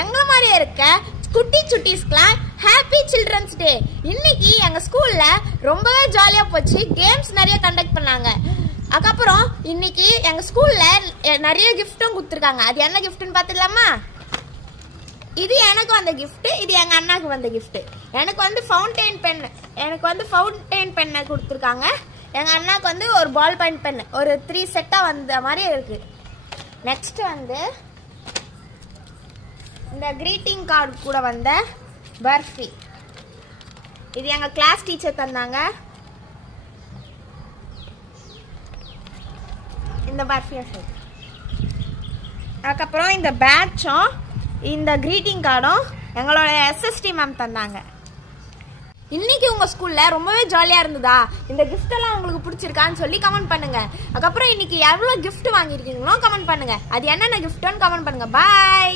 எங்களை மாதிரியே இருக்க குட்டி சுட்டீஸ்க்குலாம் ஹாப்பி சில்ட்ரன்ஸ் டே. இன்னைக்கு எங்கள் ஸ்கூலில் ரொம்பவே ஜாலியாக போச்சு. கேம்ஸ் நிறைய கண்டக்ட் பண்ணாங்க. அதுக்கப்புறம் இன்னைக்கு எங்கள் ஸ்கூலில் நிறைய கிஃப்ட்டும் கொடுத்துருக்காங்க. அது என்ன கிஃப்ட்டுன்னு பார்த்துடலாமா? இது எனக்கு வந்த கிஃப்ட், இது எங்கள் அண்ணாக்கு வந்த கிஃப்ட். எனக்கு வந்து ஃபவுண்டைன் பென்னை கொடுத்துருக்காங்க. எங்கள் அண்ணாக்கு வந்து ஒரு பால் பாயிண்ட் பென், ஒரு 3 செட்டாக வந்த மாதிரி இருக்கு. நெக்ஸ்ட் வந்து இந்த கிரீட்டிங் கார்டு கூட வந்த பர்ஃபி. இது எங்கள் கிளாஸ் டீச்சர் தந்தாங்க. இந்த பர்ஃபியா சார். அதுக்கப்புறம் இந்த பேட்சும் இந்த கிரீட்டிங் கார்டும் எங்களோட SST மேம் தந்தாங்க. இன்னைக்கு உங்க ஸ்கூல்ல ரொம்பவே ஜாலியா இருந்ததா? இந்த கிஃப்ட் எல்லாம் உங்களுக்கு பிடிச்சிருக்கான்னு சொல்லி கமெண்ட் பண்ணுங்க. அதுக்கப்புறம் இன்னைக்கு எவ்வளவு கிஃப்ட் வாங்கியிருக்கீங்களோ கமெண்ட் பண்ணுங்க. அது என்னென்ன கிஃப்ட்னு கமெண்ட் பண்ணுங்க. பாய்.